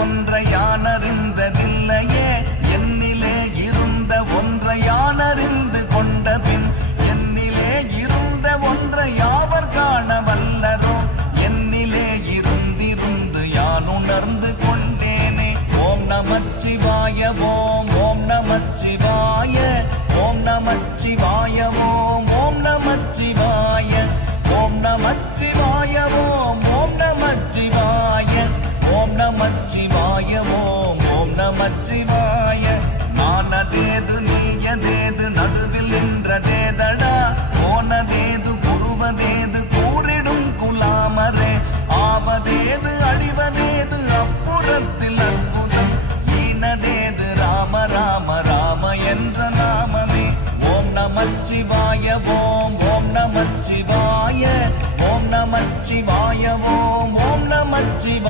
ஒன்றை யானறிந்ததில்லையே என்னிலே இருந்த ஒன்றை யானறிந்து கொண்ட பின் என்னிலே இருந்த ஒன்றை யாவர் காண வல்லரோ என்னிலே இருந்திருந்து யான் உணர்ந்து கொண்டேனே. ஓம் நமச்சிவாய ஓம் ஓம் நமச்சிவாய ஓம் நமச்சிவாய ஓம் ஓம் நமச்சிவாய ஓம் நமச்சிவாய ஓம் ஓம் நமச்சிவாய ஓம் நமச்சிவாய ஓம் ஓம் நமச்சிவாய. நானதேது நீயதேது நடுவில் நின்றதேதடா போனதேது புருவதேது கூறிடும் குலாமரே ஆவதேது அழிவதேது அப்புறத்தில் அற்புதம் ஈனதேது ராம ராம ராம என்ற நாமமே. ஓம் நமச்சிவாய ஓம் ஓம் நமச்சிவாய ஓம் நமச்சிவாய ஓம் ஓம் நமச்சிவாய.